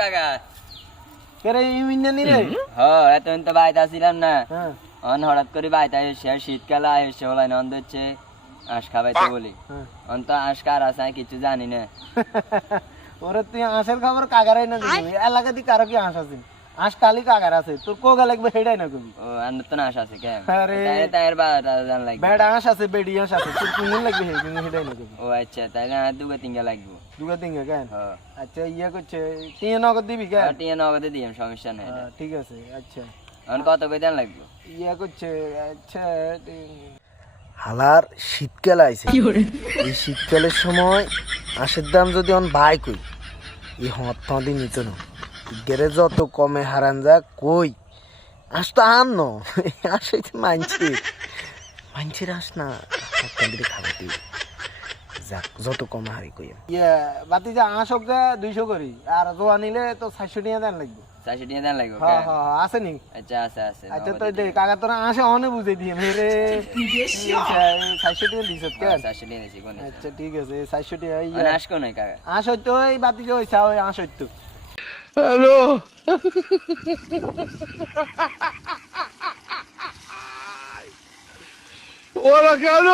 কাকা কেরে ইমিন্নানি রে এতদিন তো বাইতে আসিলাম না হ্যাঁ হঠাৎ করে বাইতে এসে শীতকালে এসে বলাই নন্দ হচ্ছে আঁশ খাবাইতে বলি তো আঁশ কার আছে কিছু জানি না ওরে তুই আঁশের খবর কাগারাই না দিবি এলাকা দি কারো কি আঁশ আছে আঁশ কালি কাগার আছে তোর কোগা লাগবে হেডাই না কবি ও আন্নত না আঁশ আছে কেন আরে তাইর বারোটা জান লাগবে বেড়া আঁশ আছে বেড়ি আঁশ আছে তোর কোন লাগবে হেডাই না কবি ও আচ্ছা তাই না দুগা তিনগা লাগবে দুগা তিনগা কেন হ্যাঁ আচ্ছা ইয়া করছে টিয়া নগদ দিবি কেন টিয়া নগদে দিম সমস্যা নাই ঠিক আছে আচ্ছা এখন কত কই দেন লাগবে ইয়া করছে আচ্ছা হালার শীতকাল আইছে এই শীতকালের সময় আঁশের দাম যদি অন ভাই কই এই হদি নিত না গেরে যত কমে হারান যা কই আস তো আন ন আস মানছির আস না হত্যান্দিরে খাওয়াতে যাক যত কমে হারি কই ইয়া বাতি যা আঁশ হোক 200 করি আর জোয়া নিলে তো 400 টাকা দেন লাগবে 400 টাকা দেন লাগবে হ্যাঁ হ্যাঁ আছে নি আচ্ছা আছে আছে আচ্ছা তো দে কাকা তোরা আঁশে অনে বুঝাই দিয়ে মেরে 400 টাকা দিছ কেন 400 টাকা দিছি কোন আচ্ছা ঠিক আছে 400 টাকা মানে আঁশ কোন কাকা আঁশ হইতো ওই বাতি যে হইছে ওই আঁশ হইতো হ্যালো ওরা কেন